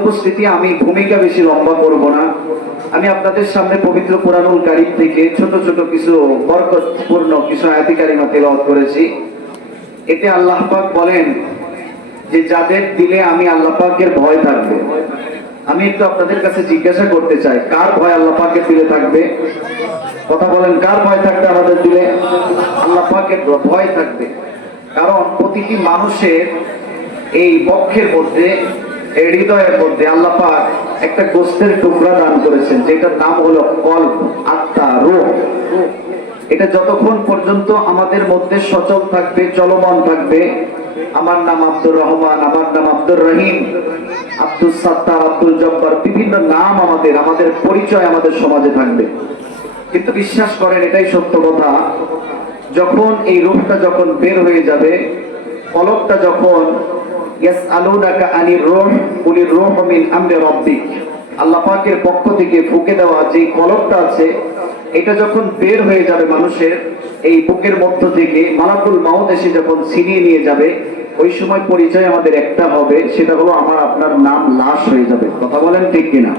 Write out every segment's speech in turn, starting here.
উপস্থিতি, আমি ভূমিকা বেশি লম্বা করব না। আমি আপনাদের সামনে পবিত্র কোরআনুল কারীম থেকে ছোট ছোট কিছু বরকতপূর্ণ কিছু আয়াতি কারিমা তেলাওয়াত করেছি। এতে আল্লাহ পাক বলেন যে যাদের দিলে আমি আল্লাহ পাকের ভয় থাকবে। আমি একটু আপনাদের কাছে জিজ্ঞাসা করতে চাই, কার ভয় আল্লাহ পাকের দিলে থাকবে? কথা বলেন, কার ভয় থাকবে আমাদের দিলে? আল্লাহ পাকের ভয় থাকবে। কারণ প্রতিটি মানুষের এই বক্ষের মধ্যে, এই হৃদয়ের মধ্যে আল্লাহ পাক একটা গোস্তের টুকরা দান করেছেন, যেটার নাম হলো কলব, আত্মা, রূহ। এটা যতক্ষণ পর্যন্ত আমাদের মধ্যে সচল থাকবে, চলমান থাকবে, আমার নাম আব্দুর রহমান, আমার নাম আব্দুর রহিম, আব্দুল সাত্তার, আব্দুল জব্বার, বিভিন্ন নাম আমাদের পরিচয় আমাদের সমাজে থাকবে। কিন্তু বিশ্বাস করেন, এটাই সত্য কথা, যখন এই রূহটা যখন বের হয়ে যাবে, কলবটা যখন ইয়াসআলুনাকা আনির রূহ কুলির রূহু মিন আমরি রাব্বিক, আল্লাহ পাকের পক্ষ থেকে ফুঁকে দেওয়া যে কলবটা আছে, এটা যখন বের হয়ে যাবে মানুষের এই বুকের মধ্য থেকে, মালাকুল মাউত এসে যখন ছিনিয়ে নিয়ে যাবে, ওই সময় পরিচয় আমাদের একটা হবে, সেটা হলো আমার আপনার নাম লাশ হয়ে যাবে। কথা বলেন ঠিক কিনা?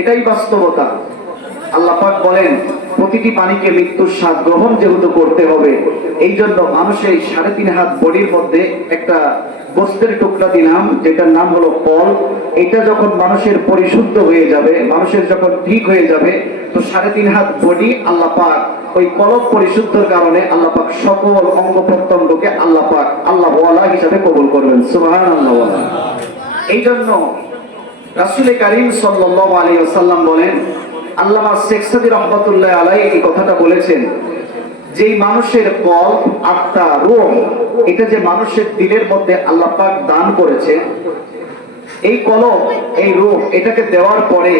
এটাই বাস্তবতা। আল্লাহ পাক বলেন প্রতিটি প্রাণীকে মৃত্যুর স্বাদ গ্রহণ যেহেতু করতে হবে, এই জন্য মানুষের 3.5 হাত বডির মধ্যে একটা গোস্তের টুকরা দিলাম, যেটার নাম হলো কল। এটা যখন মানুষের পরিশুদ্ধ হয়ে যাবে, মানুষের যখন ঠিক হয়ে যাবে, তো 3.5 হাত বডি আল্লাহ পাক ওই কলব পরিশুদ্ধর কারণে আল্লাহ পাক সকল অঙ্গ প্রত্যঙ্গকে আল্লাহ পাক আল্লাহ ওয়ালা হিসাবে কবুল করবেন। সুবহানাল্লাহ। এই জন্য রাসূল কারীম সাল্লাল্লাহু আলাইহি ওয়াসাল্লাম বলেন, আল্লামা শেখ সাদী রহমাতুল্লাহ আলাইহি এই কথাটা বলেছেন, যেই মানুষের কলব, আত্মা, রূহ, এটা যে মানুষের দিলের মধ্যে আল্লাহ পাক দান করেছে, এই কলব, এই রূহ, এটাকে দেওয়ার পরে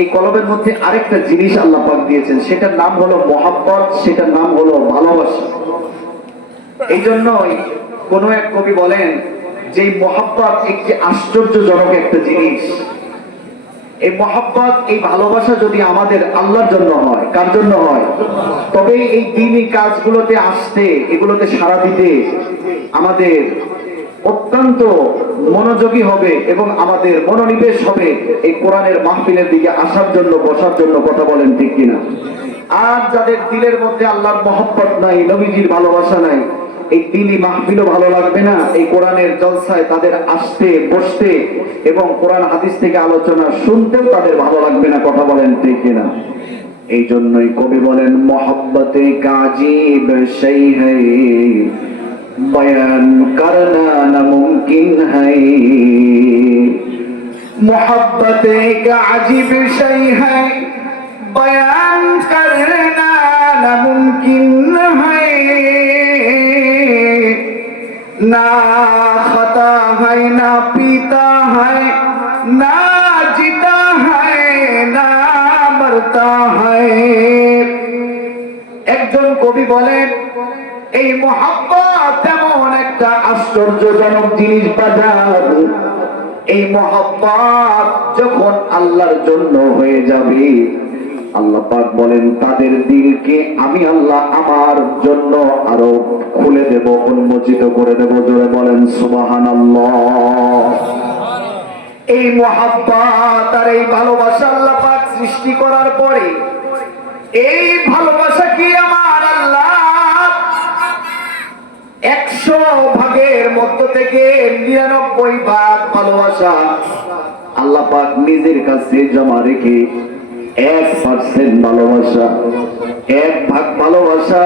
এই কলবের মধ্যে আরেকটা জিনিস আল্লাহ পাক দিয়েছেন, সেটার নাম হলো মহাব্বত, সেটার নাম হলো ভালোবাসা। এই জন্যই কোন এক কবি বলেন যে মহাব্বত একটি আশ্চর্যজনক একটা জিনিস। এই মহাব্বত, এই ভালোবাসা যদি আমাদের আল্লাহর জন্য হয়, কার জন্য হয়, তবে এই দ্বীনি কাজগুলোতে আসতে, এগুলোতে সাড়া দিতে আমাদের অত্যন্ত মনোযোগী হবে এবং আমাদের মনোনিবেশ হবে এই কোরআনের মাহফিলের দিকে আসার জন্য, বসার জন্য। কথা বলেন ঠিক কিনা? আর যাদের দিলের মধ্যে আল্লাহর মহব্বত নাই, নবীজির ভালোবাসা নাই, এই দ্বীনি মাহফিলও ভালো লাগবে না, এই কোরআনের জলসায় তাদের আসতে, বসতে এবং কোরআন হাদিস থেকে আলোচনা শুনতেও তাদের ভালো লাগবে না। কথা বলেন ঠিক কিনা? এই জন্যই কবি বলেন, মহব্বতে কাজিব সেই হ্যায় বয়ান করনা নামুমকিন হ্যায়, मोहब्बत एक अजीब शय है बयान करना नामुमकिन है, ना खता है ना पीता है ना जीता है ना मरता है। একজন কবি বলেন, এই মহব্বত এমন একটা আশ্চর্যজনক জিনিস বাজার, এই মহব্বত যখন আল্লাহর জন্য হয়ে যাবে, আল্লাহ পাক বলেন তাদের দিলকে আমি আল্লাহ আমার জন্য আরো খুলে দেব, উন্মোচিত করে দেব। জোরে বলেন সুবহানাল্লাহ। এই মহব্বত আর এই ভালোবাসা আল্লাহ পাক সৃষ্টি করার পরে, এই ভালোবাসা কি আমার আল্লাহ 100 ভাগের মধ্য থেকে 99 ভাগ ভালোবাসা আল্লাহ পাক নিজের কাছে জমা রেখে 1% ভালোবাসা, 1 ভাগ ভালোবাসা,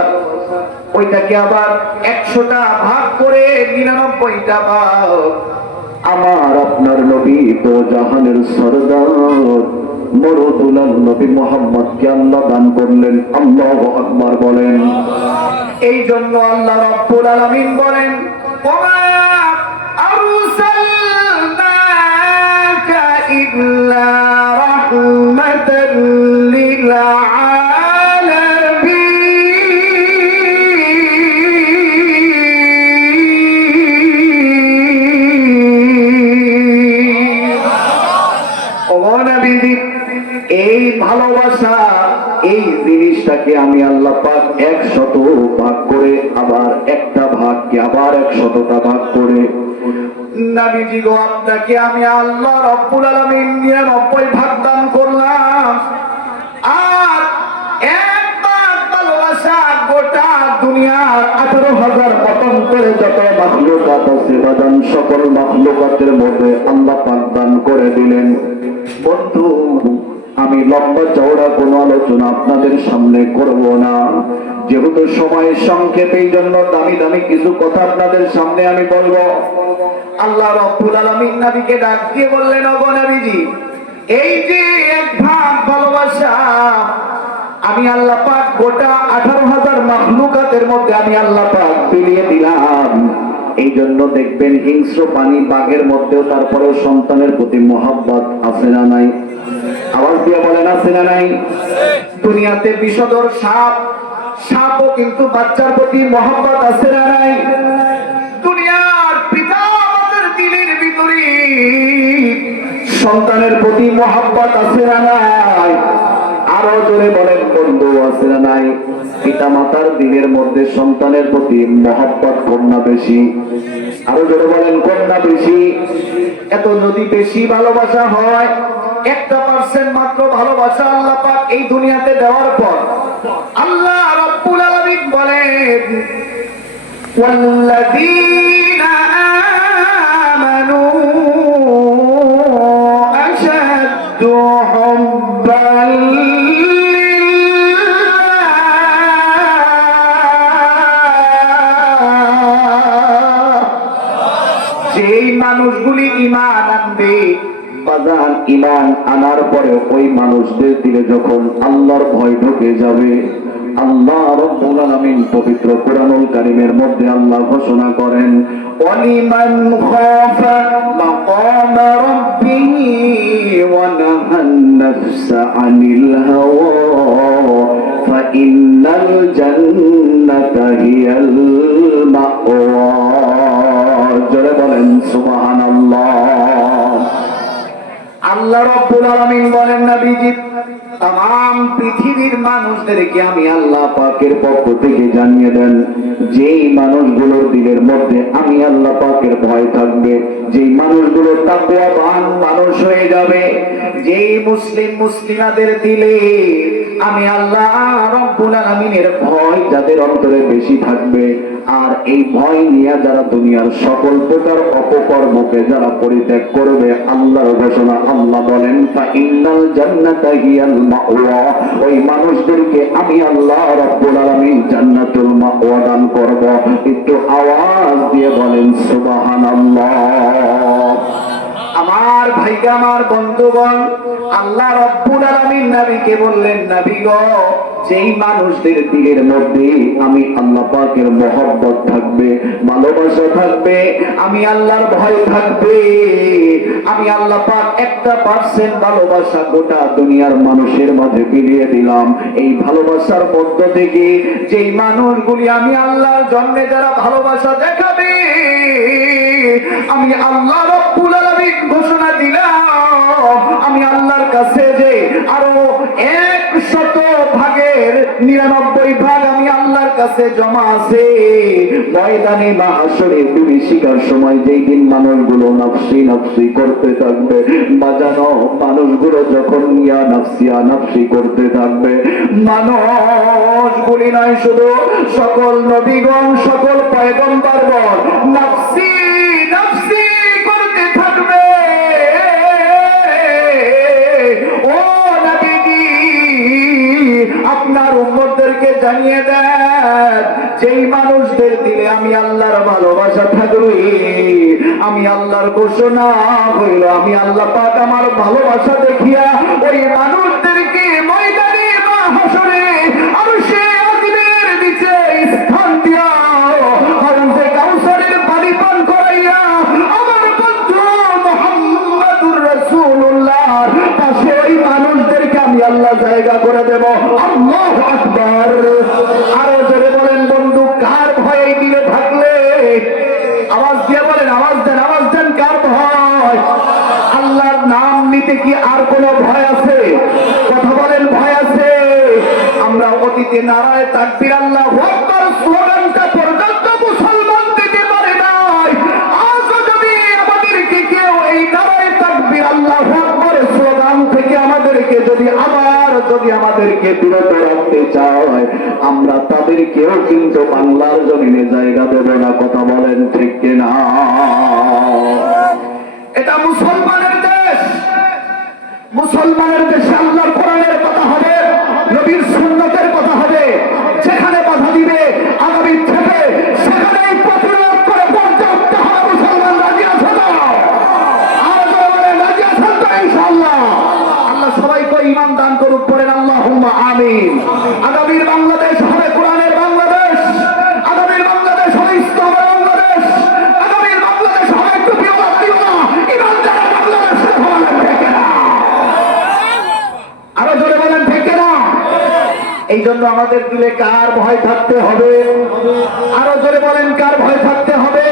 ওইটাকে আবার 100টা ভাগ করে 99টা ভাগ আমার আপনার নবী তো জাহানের সরদার মরদুলাল নবী মুহাম্মদকে আল্লাহ দান করলেন। আল্লাহু আকবার বলেন। এই জন্য আল্লাহ রাব্বুল আলামিন বলেন, ওমা আরসালনাকা ইল্লা রাহমাতাল লিল আলামিন। এই ভালোবাসা, এই জিনিসটাকে আমি আল্লাহ পাক 100 ভাগ করে আবার একটা ভাগকে আবার 100টা ভাগ করে নবীজি গো, আপনাকে আমি আল্লাহ রাব্বুল আলামিন 99 ভাগ দান করলাম, আর এক ভাগ ভালোবাসা গোটা দুনিয়ার 18,000 মতান্তরে যত মাখলুকাত আছে বাজান, সকল মাখলুকাতের মধ্যে আল্লাহ পাক দান করে দিলেন। বন্ধু, আমি লম্বা চওড়া কোনো আলোচনা আপনাদের সামনে করব না, যেহেতু সময় সংক্ষেপ, এই জন্য দামি দামি কিছু কথা আপনাদের সামনে আমি বলবো। আল্লাহ রাব্বুল আলামিন নবীকে ডাক দিয়ে বললেন, ওগো নবীজি, এই যে এক ভাগ ভালোবাসা আমি আল্লাহ পাক গোটা 18,000 মাখলুকাতের মধ্যে আমি আল্লাহ পাক বিলিয়ে দিলাম। এই জন্য দেখবেন হিংস্র প্রাণী বাঘের মধ্যেও তারপরেও সন্তানের প্রতি মহব্বত আছে না নাই? আওয়াজ দিয়ে বলেন, আছে না নাই? দুনিয়াতে বিষধর সাপও কিন্তু বাচ্চার প্রতি মহব্বত আছে না নাই? দুনিয়ার পিতা মাতার দিলের ভিতরে সন্তানের প্রতি মহব্বত আছে না নাই? আরো জোরে বলেন বন্ধু, আছে না নাই? পিতা মাতার দিলের মধ্যে সন্তানের প্রতি মহব্বত কন্যা বেশি? আরো জোরে বলেন, কন্যা বেশি? এত যদি বেশি ভালোবাসা হয়, 1% মাত্র ভালোবাসা আল্লাহ পাক এই দুনিয়াতে দেওয়ার পর আল্লাহ রাব্বুল আলামিন বলেন, ওয়াল্লাযীনা আমানু আশাদ্দু হুব্বান যেই মানুষগুলি ঈমান আনবে বাজান, ঈমান আনার পরে ওই মানুষদের দিলে যখন আল্লাহর ভয় ঢুকে যাবে, আল্লাহ রাব্বুল আলামিন পবিত্র কোরআনুল কারীমের মধ্যে আল্লাহ ঘোষণা করেন, ওয়ালিমান খাফা মাকাম রাব্বিহি ওয়া নাহান নাফসা আনিল হাওয়া ফাইন্নাল জান্নাতা হিয়াল মাওয়া। জোরে বলেন সুবহানাল্লাহ। আল্লাহ রাব্বুল আলামিন বলেন, নবীজি तमाम পৃথিবীর মানুষদেরকে আমি আল্লাহ পাকের পক্ষ থেকে জানিয়ে দেন, যেই মানুষগুলোর দিলের মধ্যে আমি আল্লাহ পাকের ভয় থাকবে, যেই মানুষগুলো তাকওয়াবান মানুষ হয়ে যাবে, যেই মুসলিমাদের দিলে আমি আল্লাহ রাব্বুল আলামিনের ভয় যাদের অন্তরে বেশি থাকবে, আর এই ভয় নিয়ে যারা দুনিয়ার সকল প্রকার অপকর্মকে যারা পরিত্যাগ করবে, আল্লাহর ঘোষণা, আল্লাহ বলেন, ফাইন্নাল জান্নাতা হিয়াল মাওয়া, ওই মানুষদেরকে আমি আল্লাহ রাব্বুল আলামিন জান্নাতুল মাওয়া দান করব। একটু আওয়াজ দিয়ে বলেন সুবহানাল্লাহ। আমার ভাইকে, আমার বন্ধুগণ, আল্লাহ রাব্বুল আলামিন নবীকে বললেন, নবী গো, যেই মানুষদের দিলের মধ্যে আমি আল্লাহ পাকের মহব্বত থাকবে, ভালোবাসা থাকবে, আমি আল্লাহর ভয় থাকবে, আমি আল্লাহ পাক 1% ভালোবাসা গোটা দুনিয়ার মানুষের মাঝে বিলিয়ে দিলাম। এই ভালোবাসার মধ্য থেকে যেই মানুষগুলি আমি আল্লাহর জন্য যারা ভালোবাসা দেখাবে, আমি আল্লাহ রাব্বুল আলামিন ঘোষণা দিলাম, আমি আল্লাহর কাছে যে আরো 100 ভাগের 99 ভাগ আমি আল্লাহর কাছে জমা আছে। ময়দানে মাহশরে বিভীষিকার সময় যেই দিন মানুষগুলো নফসি নফসি করতে থাকবে, বাজানো মানুষগুলো যখন ইয়া নফসি করতে থাকবে, মানুষগুলি নয় শুধু সকল নবীগণ, সকল পয়গম্বরগণ নফসি নফসি করতে থাকবে। ও নবীজি, আপনার উম্মতদেরকে জানিয়ে দেন, যেই মানুষদের দিলে আমি আল্লাহর ভালোবাসা থাকবে, আমি আল্লাহর ঘোষণা হইল, আমি আল্লাহ পাক আমার ভালোবাসা দেখিয়া ওই মানুষদেরকে ময়দানে মাহশরে আরশে আজিমের নিচে স্থান দিয়া হাউজে কাউসারের পানি পান করাইয়া আমার বন্ধু মুহাম্মদুর রাসূলুল্লাহর পাশে ওই মানুষদেরকে আমি আল্লাহ জায়গা করে দেব। আল্লাহু আকবার। আরো জোরে বলেন বন্ধু, কার ভয় দিলে থাকলে? আওয়াজ দিয়ে বলেন, আওয়াজ দেন, আওয়াজ দেন, কার ভয়? আল্লাহর নাম নিতে কি আর কোনো ভয় আছে? কথা বলেন, ভয় আছে? আমরা অতীতে নারায়ে তাকবীর আল্লাহু আকবার স্লোগানটা পর্যন্ত মুসলমান দিতে পারে নাই। আজ যদি যদি আমাদেরকে বিরত রাখতে চায়, আমরা তাদেরকেও কিন্তু বাংলার জমিনে জায়গা দেব না। কথা বলেন ঠিক কিনা? এটা মুসলমানের দেশ। মুসলমানের দেশে আল্লাহর কোরআনের কথা হবে, নবীর সুন্নতের কথা হবে। যেখানে বাধা দিবে আগামী থেকে সেখানেই প্রতিরোধ করে পড়তে উঠতে হবে। মুসলমান রাজি আছে তো? আর রাজি আছেন তো? ইনশাআল্লাহ আল্লাহ সবাইকে ঈমান দান করুক, পড়েন আল্লাহুম্মা আমিন। আগামীর বাংলাদেশ হবে কোরআনের বাংলাদেশ। আগামীর বাংলাদেশ হবে ইসলামের বাংলাদেশ। আগামীর বাংলাদেশ হবে টুপিওয়ালা দাড়িওয়ালা ঈমানদারের বাংলাদেশ। আরো জোরে বলেন ঠিক না? এই জন্য আমাদের দিলে কার ভয় থাকতে হবে? আরো জোরে বলেন কার ভয় থাকতে হবে?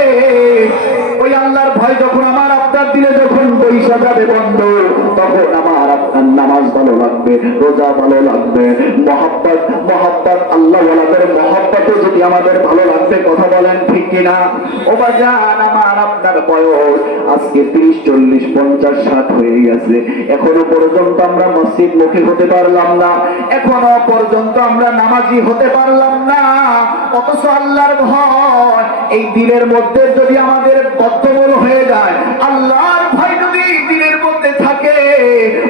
ওই আল্লাহর ভয় যখন আমার আপনার দিলে যখন পয়সা যাবে বন্ধ, তখন আমার আপনার নামাজ ভালো লাগবে, রোজা ভালো লাগবে, মহব্বত আল্লাহ ওয়ালাদের মহব্বতে যদি আমাদের ভালো লাগবে। কথা বলেন ঠিক কিনা? ও বাজান, আমার আপনার বয়স আজকে 30, 40, 50, 60 হয়ে গেছে, এখনো পর্যন্ত আমরা মসজিদ মুখী হতে পারলাম না, এখনো পর্যন্ত আমরা নামাজি হতে পারলাম না। অথচ আল্লাহর ভয় এই দিনের মধ্যে যদি আমাদের বদ্ধমূল হয়ে যায়, আল্লাহর ভয় যদি দিনের মধ্যে থাকে,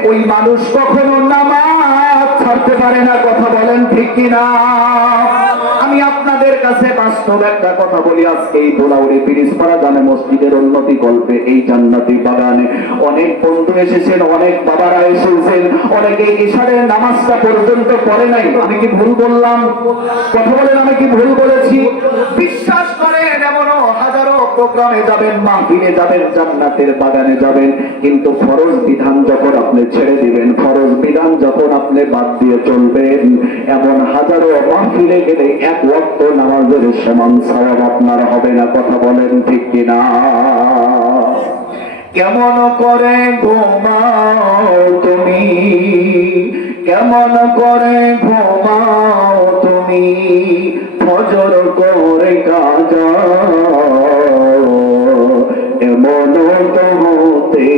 ওই মানুষ কখনো নামাজ ছাড়তে পারে না। কথা বলেন ঠিক কিনা? আমি আপনাদের কাছে বাস্তব একটা কথা বলি। আজকে এই দোলাউড়ি পিরিজপাড়া জামে মসজিদের উন্নতি কল্পে এই জান্নাতি বাগানে অনেক বন্ধু এসেছেন, অনেক বাবারা এসেছেন, অনেকে ইশারের নামাজটা পর্যন্ত পড়ে নাই। আমি কি ভুল বললাম? কথা বলেন, আমি কি ভুল বলেছি? বিশ্বাস করেন, এমনও হাজারো প্রোগ্রামে যাবেন, মাহফিলে যাবেন, জান্নাতের বাগানে যাবেন, কিন্তু ফরজ বিধান যখন আপনি ছেড়ে দিবেন, ফরজ বিধান যখন আপনি বাদ দিয়ে চলবেন, এমন হাজারো মাহফিলে গেলে এক ওয়াক্ত নামাজের সমান সওয়াব আপনার হবে না। কথা বলেন ঠিক কিনা? কেমন করে ঘুমাও তুমি, কেমন করে ঘুমাও তুমি, ফজর করে কাজা, এমন তো হতে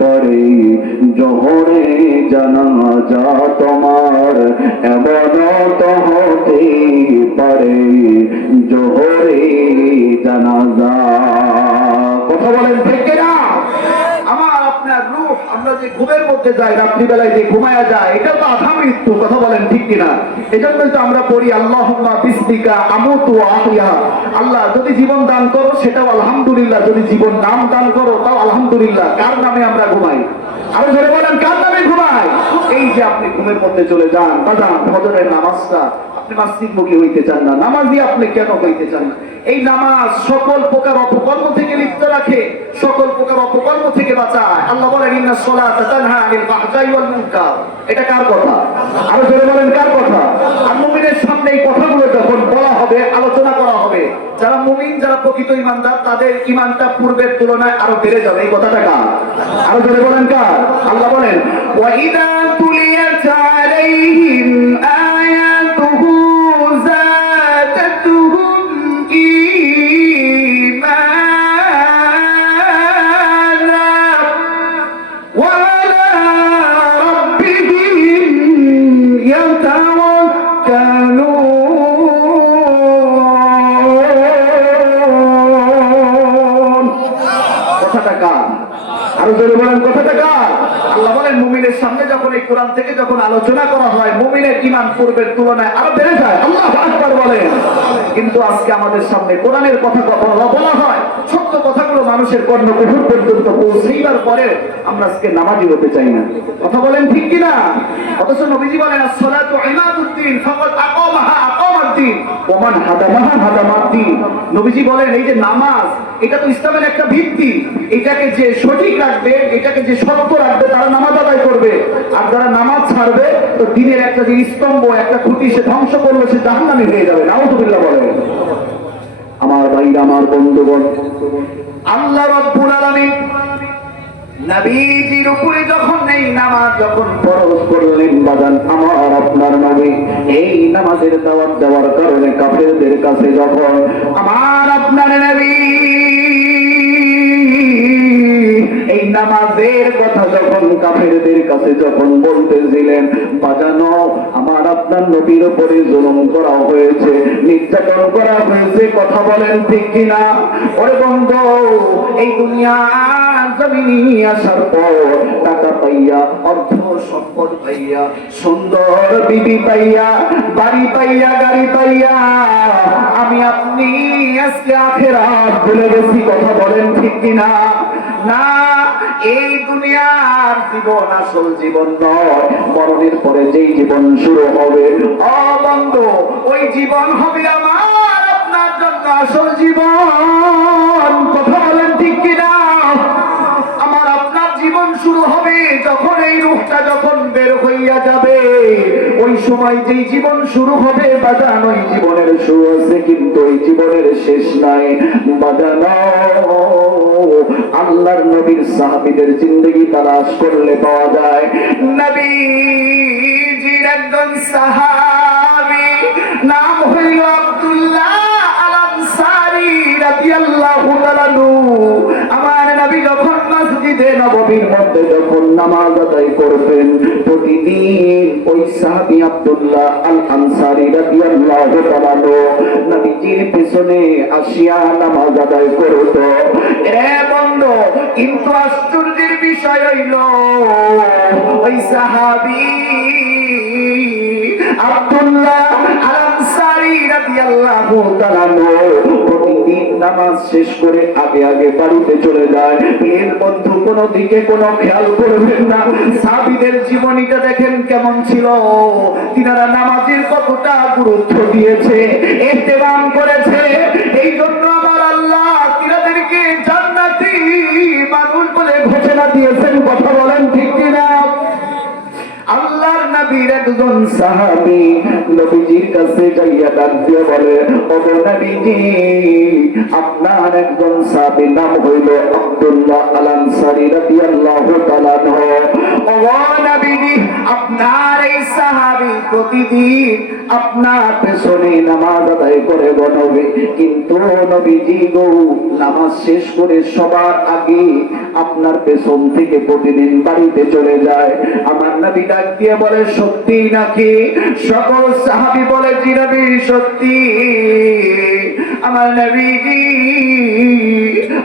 পারে জোহরে জানাজা তোমার, এমন তো হতে পারে জোহরে জানাজা। কথা বলেন ঠিক না? আমার আপনার রূহ, আমরা যে ঘুমের মধ্যে যাই, রাত্রিবেলায় যে ঘুমায়া যায়, এটা তো আধা মৃত্যু। কথা বলেন ঠিক কিনা? এজন্যই তো আমরা পড়ি আল্লাহুম্মা বিসমিকা আমুতু ওয়া আহইয়া। আল্লাহ যদি জীবন দান করো সেটাও আলহামদুলিল্লাহ, যদি জীবন নাম দান করো তাও আলহামদুলিল্লাহ। কার নামে আমরা ঘুমাই? আরো ধরে বলেন কার নামে ঘুমাই? এই যে আপনি ঘুমের মধ্যে চলে যান, বাজান ফজরের নামাজটা আপনি মসজিদমুখী হইতে চান না, নামাজি আপনি কেন হইতে চান না? এই নামাজ সকল প্রকার অপকর্ম থেকে লিপ্ত রাখে, সকল প্রকার অপকর্ম থেকে বাঁচায়। আল্লাহ বলেন ইন্নাস সালাতা তানহা আনিল ফাহশাই ওয়াল মুনকার। এটা কার কথা? আরো জোরে বলেন কার কথা? আর মুমিনের সামনে এই কথাগুলো যখন বলা হবে, আলোচনা করা হবে, যারা মুমিন, যারা প্রকৃত ঈমানদার, তাদের ঈমানটা পূর্বের তুলনায় আরো বেড়ে যাবে। এই কথাটা কার? আরো জোরে বলেন কার? আল্লাহ বলেন ওয়া ইযা তুলিয়াত আলাইহিম আয়াতুহু যাদাতুহুম ঈমানা ওয়া আলা রাব্বিহিম ইয়াতাওয়াক্কালুন। কথাটা কার? আরো জোরে বলেন কথাটা কার? আল্লাহ বলেন মুমিনের সামনে যখন এই কোরআন থেকে যখন আলোচনা করা হয়, মুমিনের ঈমান পূর্বের তুলনায় আরো বেড়ে যায়। আল্লাহু আকবার বলেন। কিন্তু আজকে আমাদের সামনে কোরআনের কথা বলা হয়, ছোট্ট কথাগুলো মানুষের কর্ণকুহর পর্যন্ত পৌঁছাইবার পরে আমরা আজকে নামাজি হতে চাই না। কথা বলেন ঠিক কিনা? অথচ নবীজি বলেন as-salatu ইমাদুদ্দিন ফাকাদ আকামাহা আকামাদ্দিন ওয়া মান হাদামাহা হাদামাদ্দিন। নবীজি বলেন এই যে নামাজ, এটা তো ইসলামের একটা ভিত্তি, এটাকে যে সঠিক রাখবে, এটাকে যে শক্ত রাখবে, তারা নামাজ আদায় করবে। আর যারা নামাজ ছাড়বে, তো দিনের একটা যে স্তম্ভ, একটা খুঁটি সে ধ্বংস করলো, সে জাহান্নামী হয়ে যাবে। নাউযুবিল্লাহ বলেন। আমার ভাইরা, আমার বন্ধুগণ, আল্লাহ রাব্বুল আলামিন নবীজির উপরে যখন এই নামাজ যখন ফরজ করলেন, বাজান আমার আপনার নবী এই নামাজের দাওয়াত দেওয়ার কারণে কাফেরদের কাছে যখন আমার আপনার নবী এই নামাজের কথা যখন কাফেরদের কাছে যখন বলতেছিলেন, বাজানো আমার আপনার নবীর উপরে জুলুম করা হয়েছে, নির্যাতন করা হয়েছে, কথা বলেন ঠিক কিনা? ওরে বন্ধু, এই দুনিয়া জমিনে আসার পর টাকা পাইয়া, অর্থ সম্পদ পাইয়া, সুন্দর বিবি পাইয়া, বাড়ি পাইয়া, গাড়ি পাইয়া, আমি আপনি আজকে আখিরাত ভুলে গেছি, কথা বলেন ঠিক কিনা? না, এই দুনিয়ার জীবন আসল জীবন নয়, মরণের পরে যেই জীবন শুরু হবে ও বন্ধু, ওই জীবন হবে আমার আপনার জন্য আসল জীবন, কথা বলেন ঠিক কিনা? আমার আপনার জীবন শুরু হবে যখন এই রূহটা যখন বের হইয়া যাবে, ওই সময় যেই জীবন শুরু হবে বাজান, ওই জীবনের শুরু আছে কিন্তু ওই জীবনের শেষ নাই বাজান। আল্লাহর নবীর সাহাবীদের জিন্দেগি তালাশ করলে পাওয়া যায়। নবীজির একজন সাহাবী নাম হইল আব্দুল্লাহ আল আনসারী রাদিয়াল্লাহু তাআলা আনহু। আমার নবী যখন মসজিদে নববীর মধ্যে যখন নামাজ আদায় করবেন, প্রতিদিন ওই সাহাবী আব্দুল্লাহ আল আনসারী রাদিয়াল্লাহু তাআলা আনহু নবীজির পেছনে আসিয়া নামাজ আদায় করত। এ বন্ধু, কিন্তু আশ্চর্যের বিষয় হইল ওই সাহাবী আব্দুল্লাহ আল আনসারী রাদিয়াল্লাহু তাআলা আনহু প্রতিদিন নামাজ শেষ করে আগে আগে বাড়িতে চলে যায়। এর বন্ধু কোনো দিকে কোনো খেয়াল করবেন না। সাহাবীদের জীবনীটা দেখেন কেমন ছিল, তিনারা নামাজের কতটা গুরুত্ব দিয়েছে, ইহতিরাম করেছে। এই জন্য আমার আল্লাহ তিনাদেরকে জান্নাতি মানুষ বলে ঘোষণা দিয়েছেন, কথা বলেন ঠিক কিনা? আল্লাহর নবীর একজন সাহাবী নবীজির কাছে যাইয়া ডাক দিয়ে বলে, ওগো নবীজি, আপনার একজন সাহাবী নাম হইল আব্দুল্লাহ আল আনসারী রাদিয়াল্লাহু তাআলা আনহু। ওগো নবীজি, আপনার এই সাহাবী প্রতিদিন আপনার পেছনে নামাজ আদায় করে গো নবী, কিন্তু নবীজি গো নামাজ শেষ করে সবার আগে আপনার পেছন থেকে প্রতিদিন বাড়িতে চলে যায়। আমার নবী ডাক দিয়ে বলে, সত্যি নাকি? সকল সাহাবী বলে, জি নবী সত্যি। আমার নবীজি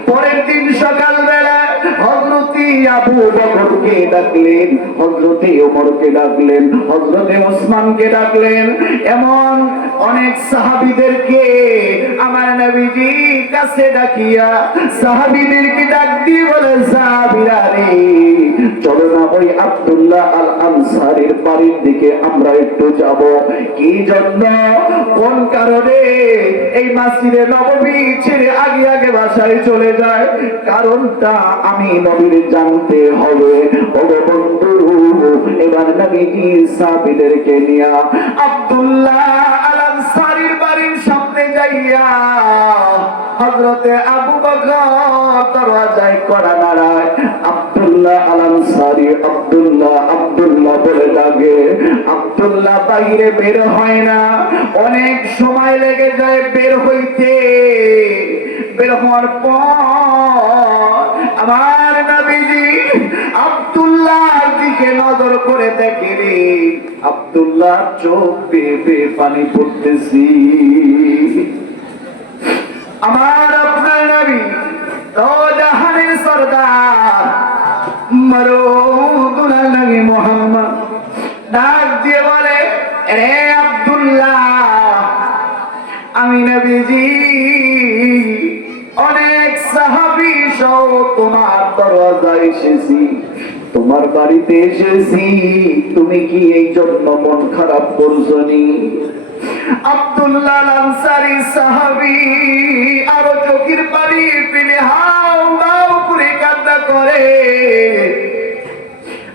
পরের দিন সকালবেলা হযরতে আবু বকরকে ডাকলেন, হযরতে ওমরকে ডাকলেন, হযরতে ওসমানকে ডাকলেন, এমন অনেক সাহাবীদেরকে আমার নবীজি কাছে ডাকিয়া সাহাবীদেরকে ডাক দিয়ে বলে, সাহাবীরা রে, চলো না ওই আব্দুল্লাহ আল আনসারীর বাড়ির দিকে আমরা একটু যাব। কি জন্য, কোন কারণে এই মসজিদে নববী ছেড়ে আগে আগে বাসায় চলে যায়, কারণটা আমি নবীর জানতে হবে। ওগো বন্ধু, এবার নবীজি সাহাবীদেরকে নিয়ে আব্দুল্লাহ আল আনসারীর বাড়ির সামনে যাইয়া হযরতে আবু বকর দরজায় কড়া নাড়ায়। আব্দুল্লাহ আল আনসারী আব্দুল্লাহ আব্দুল্লাহ বলে ডাকে। আব্দুল্লাহ বাইরে বের হয় না, অনেক সময় লেগে যায় বের হইতে। বের হওয়ার পর আমার নবীজি আব্দুল্লাহর দিকে নজর করে দেখে রে, আব্দুল্লাহ চোখ বেয়ে পানি পড়তেছি। আমার আপনার নবী তো জাহানের সরদার মরুদুল নবী মুহাম্মদ ডাক দিয়ে বলে, রে আব্দুল্লাহ, আমি নবীজি অনেক সাহাবী সহ তোমার দরজায় এসেছি, তোমার বাড়িতে এসেছি, তুমি কি এই জন্য মন খারাপ করছো নি? আব্দুল্লাহ আল আনসারী সাহাবী আরো চোখের পানি ফেলে হাউ হাউ করে কান্না করে।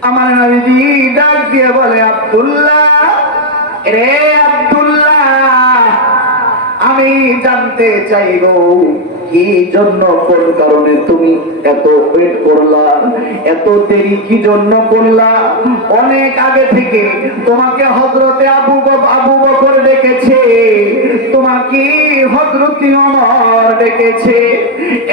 আমার নবীজি ডাক দিয়ে বলে, আব্দুল্লাহ, রে আব্দুল্লাহ, আমি জানতে চাইবো কি জন্য, কোন কারণে তুমি এত ওয়েট করলা, এত দেরি কি জন্য করলা? অনেক আগে থেকে তোমাকে হযরতে আবু বকর ডেকেছে, তোমাকে হযরতে ওমর ডেকেছে।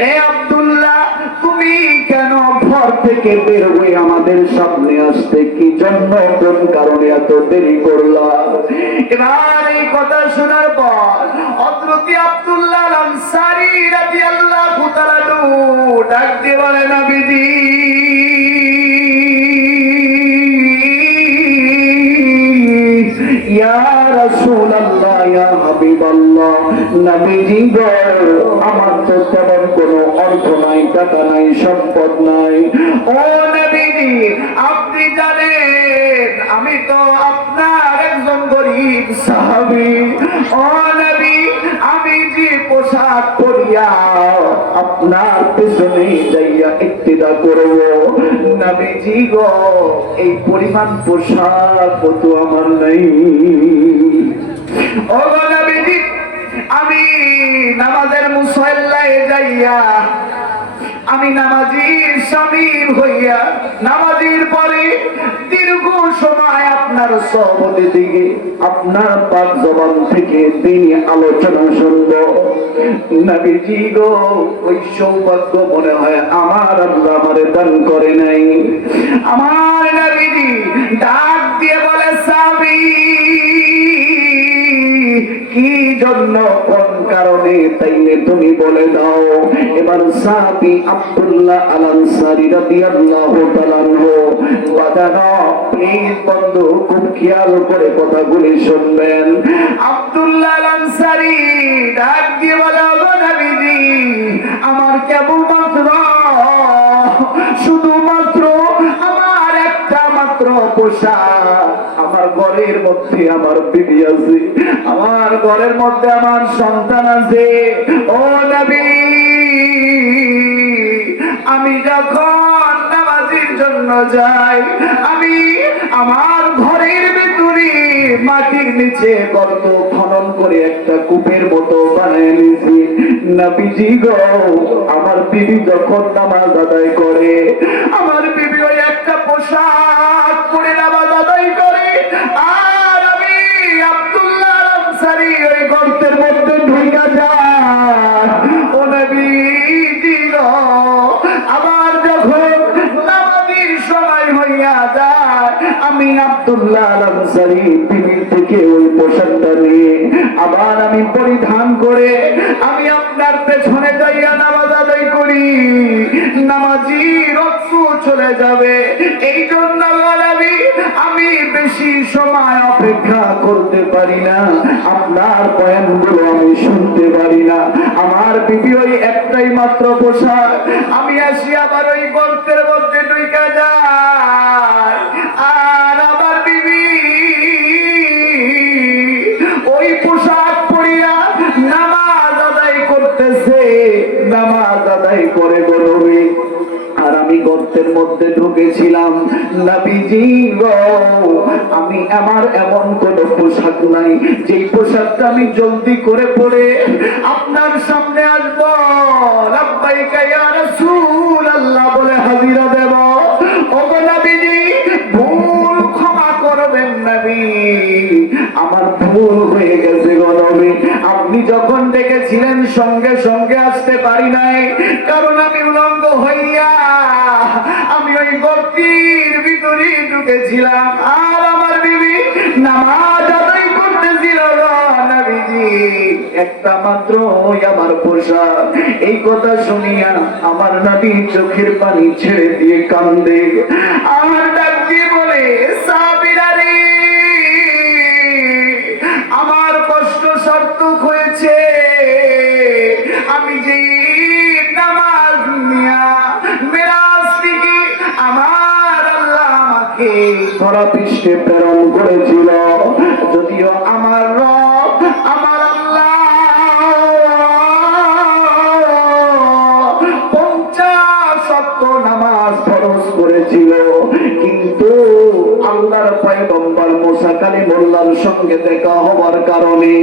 এ আব্দুল্লাহ, তুমি কেন ঘর থেকে থেকে বের হয়ে আমাদের সামনে আসতে কি জন্য, কোন কারণে এত দেরি করলাম? এবার এই কথা শোনার পর হযরত আব্দুল্লাহ আল আনসারী রাদিয়াল্লাহু তাআলা ডাক দিয়ে বলে, নবীজি ইয়া রাসূলুল্লাহ, ইয়া হাবিবাল্লাহ, নবীজি গো, আমার তো তেমন কোনো অর্থ নাই, টাকা নাই, সম্পদ নাই। ও নবীজি, আপনি জানেন আমি তো আপনার একজন গরীব সাহাবী। ও নবী, আমি যে পোশাক পরিয়া আপনার পেছনে যাইয়া ইক্তিদা করব, নবীজি গো, এই পরিমাণ পোশাক তো আমার নাই। ও নবীজি, আমি নামাজের মুসল্লায় যাইয়া আমি নামাজির শামিল হইয়া নামাজির পরে দীর্ঘ সময় আপনার সহবতে দিকে আপনার পাক জবান থেকে তিনি আলোচনা শুনব। নবীজি গো, ওই সৌভাগ্য মনে হয় আমার আল্লাহ আমারে দান করে নাই। আমার নবীজি ডাক দিয়ে বলে, সাবি কি জন্য, কোন কারণে, তাইলে তুমি বলে দাও। এবার সাহাবী আব্দুল্লাহ আল আনসারী রাদিয়াল্লাহু তাআলা আনহু, বাদানো প্লিজ বন্ধু খুব খেয়াল করে কথাগুলি শুনবেন। আব্দুল্লাহ আল আনসারী ডাক দিয়ে বলে, ও নবীজি, আমার কেবলমাত্র শুধুমাত্র আমার একটা মাত্র পোশাক, আমার ঘরের মধ্যে আমার বিবি আছে, আমার ঘরের মধ্যে আমার সন্তান আছে। ও নবী, আমি যখন নামাজের জন্য যাই, আমি আমার ঘরের ভিতরে মাটির নিচে গর্ত খনন করে একটা কূপের মতো বানিয়ে নিয়েছি। নবীজি গো, আমার বিবি যখন নামাজ আদায় করে, আমার বিবি ওই একটা পোশাক পরে নামাজ আদায় করে, আর আমি আব্দুল্লাহ আল আনসারী ওই গর্তের মধ্যে ঢুকে যায়। ও নবীজি গো, আবার যখন নামাজের সময় হইয়া যায়, আমি আব্দুল্লাহ আল আনসারী বিবির থেকে ওই পোশাকটা নিয়ে আবার আমি পরিধান করে আমি আপনার পেছনে যাইয়া নামাজ আদায় করি। নামাজি রক্ত চলে যাবে, এই জন্য আমি বেশি সময় অপেক্ষা করতে পারি না, আপনার বয়ানগুলো আমি শুনতে পারি না। আমার বিবি ওই একটাই মাত্র পোশাক, আমি আসি আবার ওই গর্তের মধ্যে ঢুকে যাই, আর আমার বিবি ওই পোশাক পরিয়া নামাজ আদায় করতেছে, নামাজ আদায় করে গরবে, আর আমি গর্তের মধ্যে ঢুকেছিলাম। নবীজি গো, আমি আমার এমন কোন পোশাক নাই যেই পোশাকটা আমি জলদি করে পরে আপনার সামনে আসবো, লাব্বাইকা ইয়া রাসূলুল্লাহ বলে হাজিরা দেব। ও নবীজি, ভুল ক্ষমা করবেন নবী, আমার ভুল হয়ে গেছে গো নবী। আপনি যখন ডেকেছিলেন সঙ্গে সঙ্গে আসতে পারি নাই, কারণ আমি উলঙ্গ হইয়া আমি ওই গর্তের ভিতরে ঢুকেছিলাম, আর আমার বিবি নামাজ আদায় করতেছিল। নবীজি, একটা মাত্র ওই আমার পোশাক। এই কথা শুনিয়া আমার নবী চোখের পানি ছেড়ে দিয়ে কান্দে, আমার ডাক দিয়ে বলে, সাহাবীরা রে, আমার কষ্ট সার্থক হয়েছে। আমি যে নামাজ নিয়া মিরাজ থেকে আমার আল্লাহ আমাকে ধরা পৃষ্ঠে প্রেরণ করেছিল, যদিও আমার রব আমার আল্লাহ 50 ওয়াক্ত নামাজ ফরজ করেছিল, কিন্তু আল্লাহর পয়গম্বর মুসা কালিমুল্লাহর সঙ্গে দেখা হওয়ার কারণে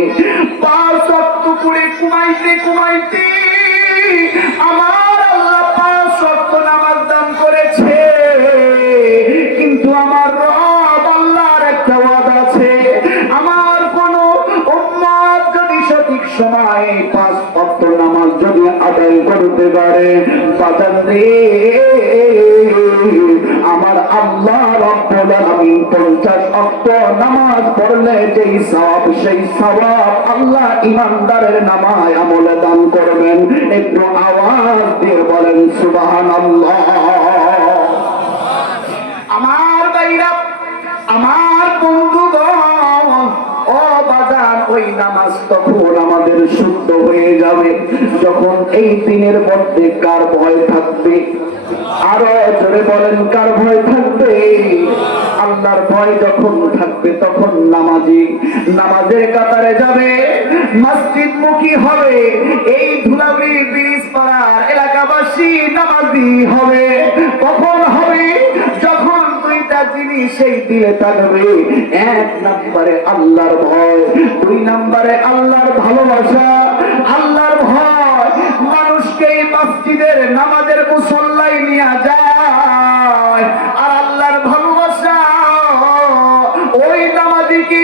5 ওয়াক্ত করে ঘুমাইতে ঘুমাইতে আমার আল্লাহ 5 ওয়াক্ত নামাজ দান করেছে। কিন্তু আমার রব আল্লাহর একটা ওয়াদা আছে, আমার কোন উম্মত যদি সঠিক সময়ে 5 ওয়াক্ত নামাজ যদি আদায় করতে পারে, বাজান রে, আল্লাহ রাব্বুল আলামিন 50 ওয়াক্ত নামাজ পড়লে যেই সওয়াব সেই সওয়াব আল্লাহ ইমানদারের নামায় আমলে দান করবেন। একটু আওয়াজ দিয়ে বলেন সুবহানাল্লাহ। আমার ভাইরা, আমার বন্ধুগণ, ও বাজান, ওই নামাজ তখন আমাদের শুদ্ধ হয়ে যাবে যখন এই দিনের মধ্যে কার ভয় থাকবে? আরো জোরে বলেন, কার ভয় থাকবে? আল্লাহর ভয় যখন থাকবে তখন নামাজি নামাজের কাতারে যাবে, মসজিদমুখী হবে। এই ধুলাউড়ি ব্রিজ পাড়ার এলাকাবাসী নামাজি হবে। কখন হবে? যখন দুইটা জিনিস সেই দিলে থাকবে। এক নম্বরে আল্লাহর ভয়, দুই নম্বরে আল্লাহর ভালোবাসা। আল্লাহর ভয় মানুষকে মসজিদের নামাজের মুসল্লায় নিয়ে যায়, আর আল্লাহর ভালোবাসা ওই নামাজিকে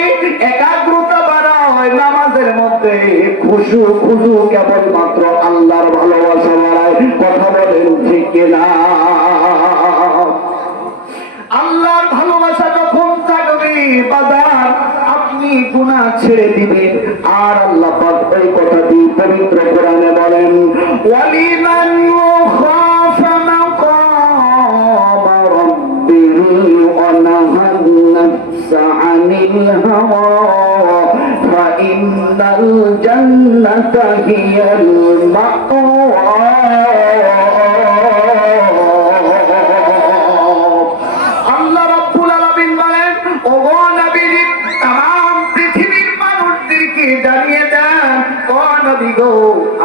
একাগ্রতা বাড়ায়। নামাজের মধ্যে খুশু খুশু কেবলমাত্র আল্লাহর ভালোবাসা বাড়ায়। কথা বলেন ঠিক কিনা? আল্লাহর ভালোবাসা যখন থাকবে বাজার, আপনি গুনাহ ছেড়ে দিবেন। আর আল্লাহ পাক এই কথাটি পবিত্র কোরআনে বলেন, ওয়ালিমান খাফা মাকাম রাব্বিহি ওয়া নাহান নাফসা আনিল হাওয়া ফাইন্নাল জান্নাতা হিয়াল মাওয়া।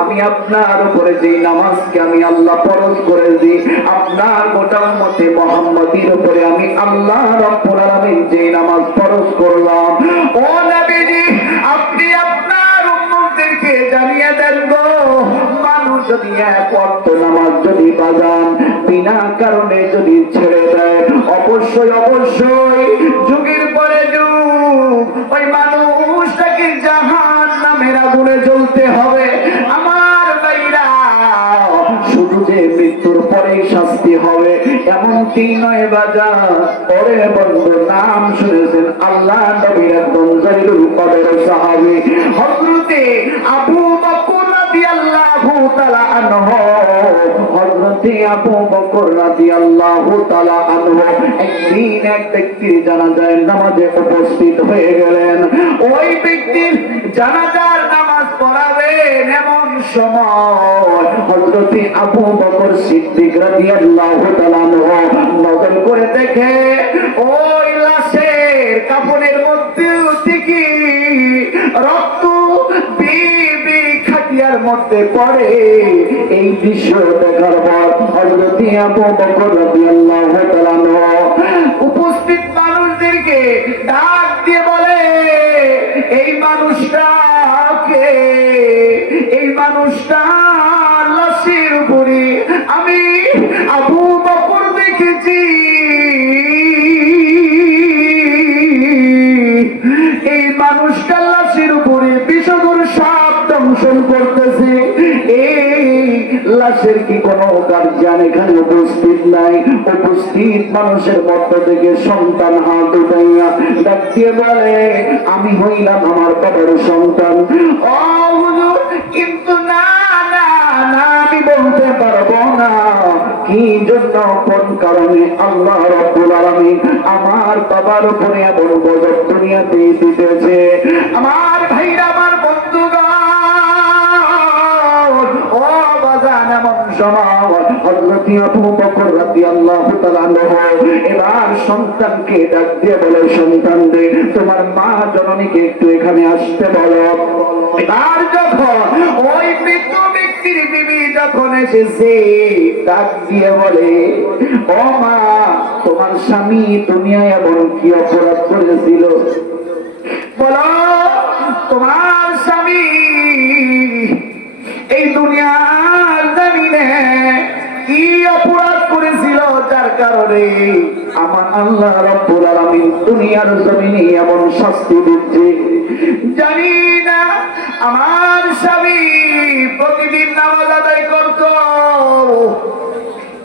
আমি আপনার উপরে যে নামাজকে আমি আল্লাহ ফরজ করেছি, আপনার গোটা উম্মতে মুহাম্মাদীর উপরে আমি আল্লাহ রাব্বুল আলামিন যে নামাজ ফরজ করলাম, ও নবীজি আপনি আপনার উম্মতদেরকে জানিয়ে দেন গো, মানুষ যদি এক ওয়াক্ত নামাজ যদি বাজান বিনা কারণে যদি ছেড়ে দেয়, অবশ্যই অবশ্যই যুগের পরে যুগ ওই মানুষটাকে জাহান্নামের আগুনে জ্বলতে হবে। আমার ভাইরা, শুধু যে মৃত্যুর পরেই শাস্তি হবে এমনটি নয় বাজার। পরে বন্ধু নাম শুনেছেন আল্লাহ নবীর একজন জলিলুল কদর সাহাবী হযরতে আবু বকর রাদিয়াল্লাহু তাআলা আনহু। হযরতে আবু বকর রাদিয়াল্লাহু তাআলা আনহু একদিন এক ব্যক্তির জানাজায় নামাজে উপস্থিত হয়ে গেলেন। ওই ব্যক্তির জানাজার নামাজ পড়াবেন এমন সময় হযরতে আবু বকর সিদ্দিক রাদিয়াল্লাহু তাআলা আনহু নজর করে দেখে ওই লাশের কাফনের মধ্যে থেকে রক্ত বিবি খাটিয়ার মধ্যে পড়ে। এই দৃশ্য দেখার পর হযরতে আবু বকর রাদিয়াল্লাহু তাআলা আনহু উপস্থিত মানুষদেরকে ডাক দিয়ে বলে, এই মানুষটাকে, এই মানুষটা লাশের উপরে আমি আবু বকর দেখেছি। এই মানুষটা লাশের উপরে বিষধর সাপ দংশন করতেছে। এই লাশের কি কোনো গার্জিয়ান এখানে উপস্থিত নাই? উপস্থিত মানুষের মধ্য থেকে সন্তান হাত উঠাইয়া ডাক দিয়ে বলে, আমি হইলাম আমার বাবার সন্তান। ও হুজুর, কিন্তু না না না, আমি বলতে পারবো না কি জন্য, কোন কারণে আল্লাহ রাব্বুল আলামিন আমার বাবার উপরে এমন গজব দুনিয়াতে দিতেছে। আমার ভাইরা, আমার বন্ধুগণ, ও বাজান, এমন সময় হযরত আবু বকর রাদিয়াল্লাহু তাআলা আনহু এবার সন্তানকে ডাক দিয়ে বলে, সন্তান রে, তোমার মা জননীকে একটু এখানে আসতে বলো। এবার যখন ওই মৃত ব্যক্তির বিবি যখন এসেছে, ডাক দিয়ে বলে, ও মা, তোমার স্বামী দুনিয়ায় এমন কি অপরাধ করেছিল? বলো, তোমার স্বামী এই দুনিয়ার জমিনে কি অপরাধ করেছিল যার কারণে আমার আল্লাহ রাব্বুল আলামিন দুনিয়ার জমিনে এমন শাস্তি দিচ্ছে? জানি না। আমার স্বামী প্রতিদিন নামাজ আদায় করত,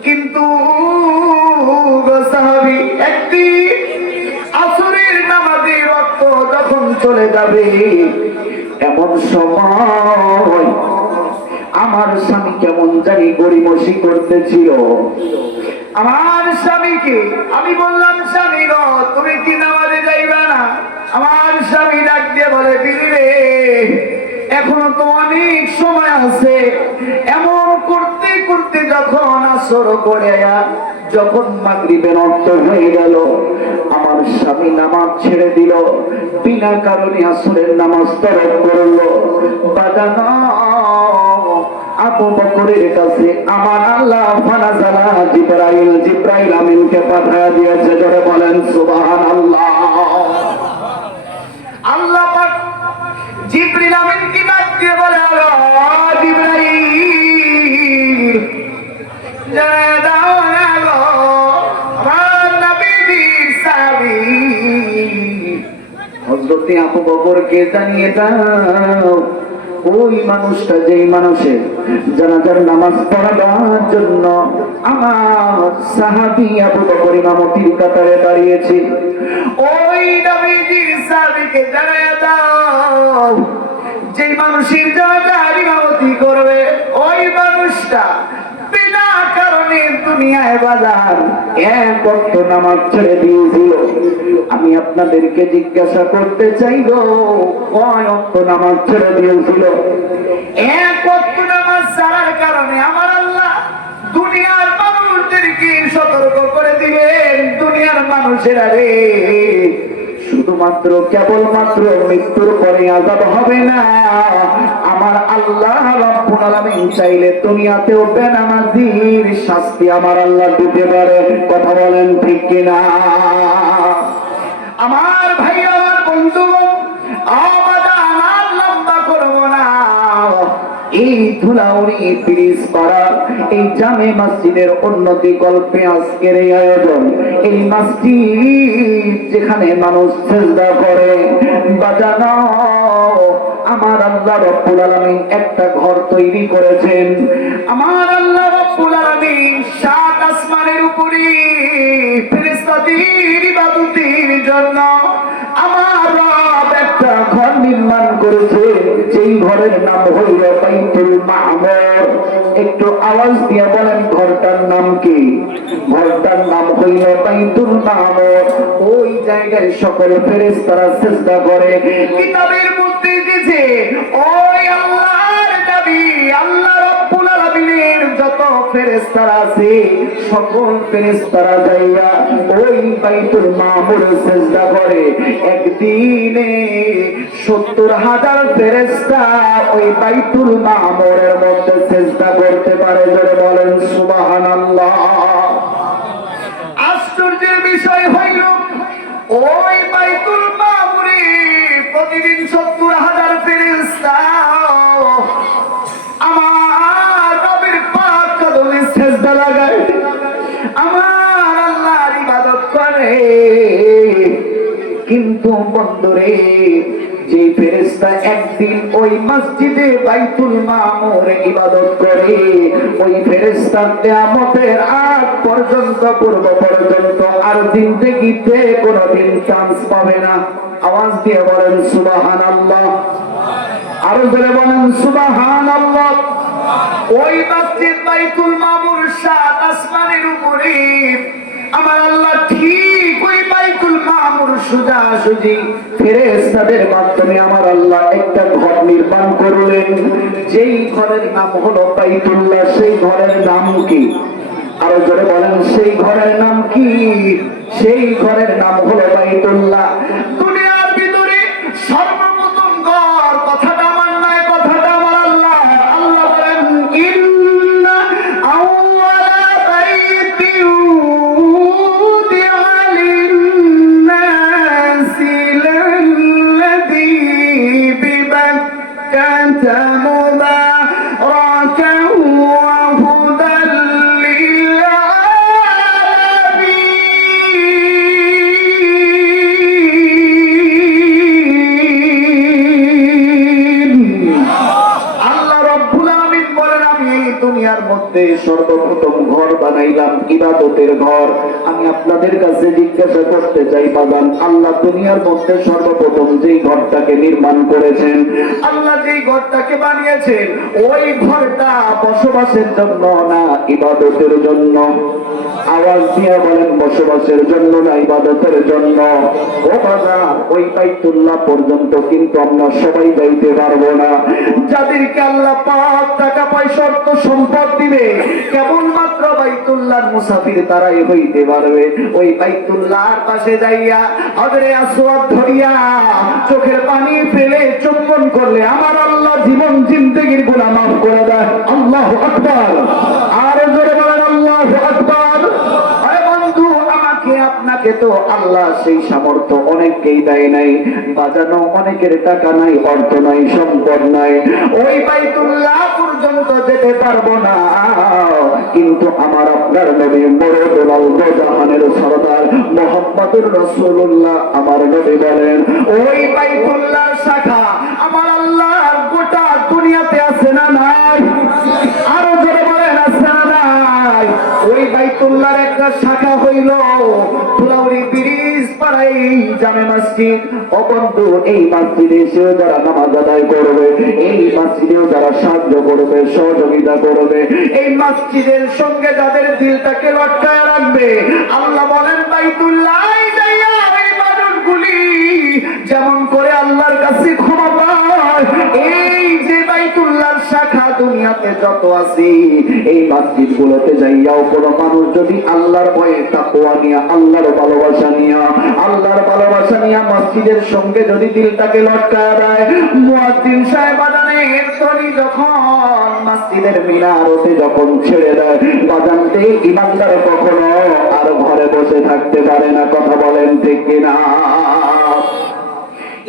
কিন্তু গো সাহাবী, একদিন আসরের নামাজে রক্ত যখন চলে যাবে, এমন সময় আমার স্বামী কেমন জানি গড়িমসি করতেছিল। আমার স্বামীকে আমি বললাম, স্বামী গো, তুমি কি নামাজে যাইবা না? আমার স্বামী ডাক দিয়ে বলে, বিবি রে, এখনো তো অনেক সময় আছে। এমন করতে করতে যখন আসর করে যখন মাগরিবের অন্ত হয়ে গেল, আমার স্বামী নামাজ ছেড়ে দিল, বিনা কারণে আসরের নামাজ তরক করলো। বাজানো আবু বকরের কাছে আমার আল্লাহ ফানাজালা জিবরাইল আমিনকে পাঠিয়ে দিয়েছে। ধরে বলেন সুবহানাল্লাহ। আল্লাহ পাক জিবরিল আমিনকে ডাক দিয়ে বলে, জিবরাইল জানায় দাও না গো আমার নবীর সাহাবী হযরত আবু বকরকে জানিয়ে দাও, ওই মানুষটা যেই মানুষের জানাজার নামাজ পড়াবার জন্য আমার সাহাবী আবু বকর ইমামতির কাতারে দাঁড়িয়েছে, ওই নবীজির সাহাবীকে জানায় দাও, যেই মানুষের জানাজার ইমামতি করবে ওই মানুষটা বিনা কারণে দুনিয়ায় বাজার এক ওয়াক্ত নামাজ ছেড়ে দিয়েছিল। আমি আপনাদেরকে জিজ্ঞাসা করতে চাইব, কয় ওয়াক্ত নামাজ ছেড়ে দিয়েছিল? এক ওয়াক্ত নামাজ ছাড়ার কারণে আমার আল্লাহ দুনিয়ার মানুষদেরকে সতর্ক করে দিবেন, দুনিয়ার মানুষেরা রে, শুধুমাত্র কেবলমাত্র মৃত্যুর পরে আযাব হবে না, আমার আল্লাহ রাব্বুল আলামিন চাইলে দুনিয়াতেও বেনামাজির শাস্তি আমার আল্লাহ দিতে পারে। কথা বলেন ঠিক কিনা? আমার ভাই, আমার বন্ধু, আমার লম্বা করব না, এই ধুলাউড়ি ব্রিজ পাড়া এই জামে মসজিদের উন্নতি কল্পে আজকের এই আয়োজন। এই মসজিদ যেখানে মানুষ সিজদা করে, বাজানো আমার আল্লাহ রাব্বুল আলামিন একটা ঘর তৈরি করেছেন। আমার আল্লাহ রাব্বুল আলামিন সাত আসমানের উপরে ফেরেশতাদের ইবাদতের জন্য আমার রব একটা ঘর নির্মাণ করেছে, যেই ঘরের নাম হইল বাইতুল মামুর। একটু আওয়াজ দিয়ে বলেন, ঘরটার নাম কি? ঘরটার নাম হইল বাইতুল মামুর। ওই জায়গায় সকল ফেরেশতারা সিজদা করে। কিতাবের মধ্যে এসেছে, ওই আল্লাহর নবী আল্লাহ রাব্বুল আলামিনের যত ফেরেশতারা আছে সকল ফেরেশতারা যাইয়া ওই বাইতুল মামুরে সিজদা করে। একদিনে ৭০,০০০ ফেরেশতা ওই বাইতুল মামুরের মধ্যে সিজদা করতে পারে। জোরে বলেন সুবহানাল্লাহ। আশ্চর্যের বিষয় হইল, ওই বাইতুল মামুরে প্রতিদিন ৭০,০০০ ফেরেশতা আমার রবের পাক কদমে সিজদা লাগায়, আমার আল্লাহর ইবাদত করে। কিন্তু বন্ধুরে, যে ফেরেশতা একদিন ওই মসজিদে বাইতুল মামুরে ইবাদত করে, ওই ফেরেশতা কিয়ামতের আগ পর্যন্ত পূর্ব পর্যন্ত আর জিন্দেগিতে কোনোদিন চান্স পাবে না। আওয়াজ দিয়ে বলেন সুবহানাল্লাহ। আরো জোরে বলেন সুবহানাল্লাহ। ওই মসজিদ বাইতুল মামুর সাত আসমানের উপরে আমার আল্লাহ ঠিক ওই বাইতুল মামুর সোজাসুজি ফেরেশতাদের মাধ্যমে আমার আল্লাহ একটা ঘর নির্মাণ করলেন, যেই ঘরের নাম হলো বাইতুল্লাহ। সেই ঘরের নাম কি? আরো জোরে বলেন, সেই ঘরের নাম কি? সেই ঘরের নাম হলো বাইতুল্লাহ। দুনিয়ার ভিতরে সর্বপ্রথম ঘর, কথাটা আমার নয়, কথাটা আমার আল্লাহ। আল্লাহ বলেন, ইন্না আউওয়ালা বাইতিন উদিআ লিন-নাসি লাল্লাযী বিবাক্কাতা মুবারাকান ওয়া হুদাল সর্বপ্রথম ঘর বানাইলাম ইবাদতের ঘর। আমি আমি আপনাদের কাছে জিজ্ঞাসা করতে চাই বাগান, আল্লাহ দুনিয়ার মধ্যে সর্বপ্রথম যেই ঘরটাকে নির্মাণ করেছেন, আল্লাহ যেই ঘরটাকে বানিয়েছেন, ওই ঘরটা বসবাসের জন্য না ইবাদতের জন্য? আওয়াজ দিয়ে বলেন, বসবাসের জন্য না ইবাদতের জন্য? ও বাবা, ওই বাইতুল্লাহ পর্যন্ত কিন্তু আমরা সবাই যাইতে পারবো না। যাদেরকে আল্লাহ পাক টাকা পয়সা অর্থ সম্পদ দিবে, কেবলমাত্র বাইতুল্লাহর মুসাফির তারাই হইতে পারবে। ওই বাইতুল্লাহর পাশে যাইয়া হযরতে আসওয়াদ ধরিয়া চোখের পানি ফেলে চুম্বন করলে আমার আল্লাহ জীবন জিন্দেগীর গুনাহ মাফ করে দেয়। আল্লাহু আকবার। আর জোরে বলেন আল্লাহু আকবার। আরে বন্ধু, আমাকে আপনাকে তো আল্লাহ সেই সামর্থ্য অনেককেই দেয় নাই। বাজানো অনেকের টাকা নাই, অর্থ নাই, সম্পদ নাই, ওই বাইতুল্লাহ পর্যন্ত যেতে পারবো না। কিন্তু আমার আপনার নবী মরদুল জাহানের সরদার মুহাম্মদুর রাসূলুল্লাহ আমার নবী বলেন, ওই বাইতুল্লাহর শাখা আমার আল্লাহর গোটা দুনিয়াতে আছে না নাই? আরো জোরে বলেন, আছে না নাই? ওই বাইতুল্লাহর একটা শাখা হইল ফুলাউড়ি ব্রিজ পাড়াই জামে মসজিদ। ও বন্ধু, এই মসজিদে এসেও যারা নামাজ আদায় করবে, এই মসজিদেও যারা সাহায্য করবে, সহযোগিতা করবে, এই মসজিদের সঙ্গে যাদের দিলটাকে লটকায় রাখবে, আল্লাহ বলেন বাইতুল্লাহ যাইয়া এই মানুষগুলি যেমন করে আল্লাহর কাছে ক্ষমা পায়, এই যে বাইতুল্লাহর শাখা দুনিয়াতে যত আছে এই মসজিদ গুলোতে যাইয়াও কোনো মানুষ যদি আল্লাহর ভয়ে তাকওয়া নিয়া, আল্লাহর ভালোবাসা নিয়া, আল্লাহর ভালোবাসা নিয়া মসজিদের সঙ্গে যদি দিলটাকে লটকায় দেয়, মুয়াজ্জিন সাহেব আজানের ধ্বনি যখন মসজিদের মিনারতে যখন ছেড়ে দেয়, বাজানতে ইমানদার কখনো আর ঘরে বসে থাকতে পারে না। কথা বলেন ঠিক কিনা?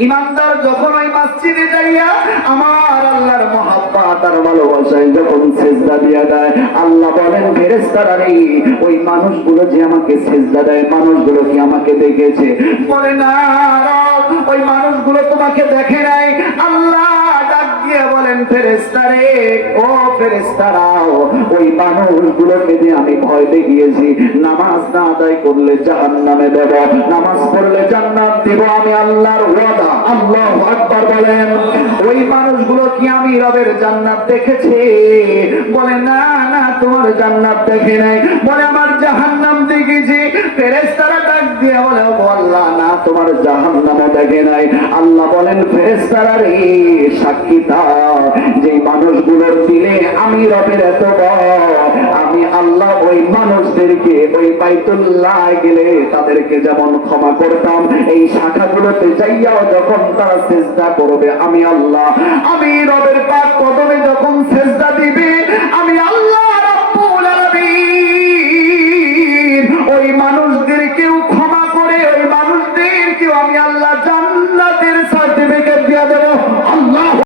ইমানদার যখন ওই মসজিদে যাইয়া আমার আল্লাহর মহব্বত আর ভালোবাসায় যখন সিজদা দিয়া দেয়, আল্লাহ বলেন ফেরেশতারা রে, ওই মানুষগুলো যে আমাকে সিজদা দেয়, মানুষগুলো কি আমাকে দেখেছে? বলে না, ওই মানুষগুলো তোমাকে দেখে নাই। আল্লাহ ডাক দিয়ে বলেন ফেরেশতা রে, ও ফেরেশতারাও, ওই মানুষগুলোকে যে আমি ভয় দেখিয়েছি, নামাজ না আদায় করলে জাহান্নামে দেব, নামাজ পড়লে জান্নাত দেব, আমি আল্লাহর ওয়াদা। আল্লাহু আকবার বলেন। ওই মানুষগুলো কি আমি রবের জান্নাত দেখেছে? বলে না, না, তোমার জান্নাত দেখে নাই। বলে আমার জাহান্নাম দেখেছি। ফেরেশতারা ডাক দিয়ে বলে, ও আল্লাহ, না, তোমার জাহান্নামও দেখে নাই। আল্লাহ বলেন ফেরেশতারা রে, সাক্ষী দাও যে মানুষগুলোর দিলে আমি রবের এত ভয়, আমি আল্লাহ ওই মানুষদেরকে ওই বাইতুল্লাহ গেলে তাদেরকে যেমন ক্ষমা করতাম, এই শাখাগুলোতে যাইয়াও যখন তারা সিজদা করবে, আমি আল্লাহ, আমি রবের পাক কদমে যখন সিজদা দিবে, আমি আল্লাহ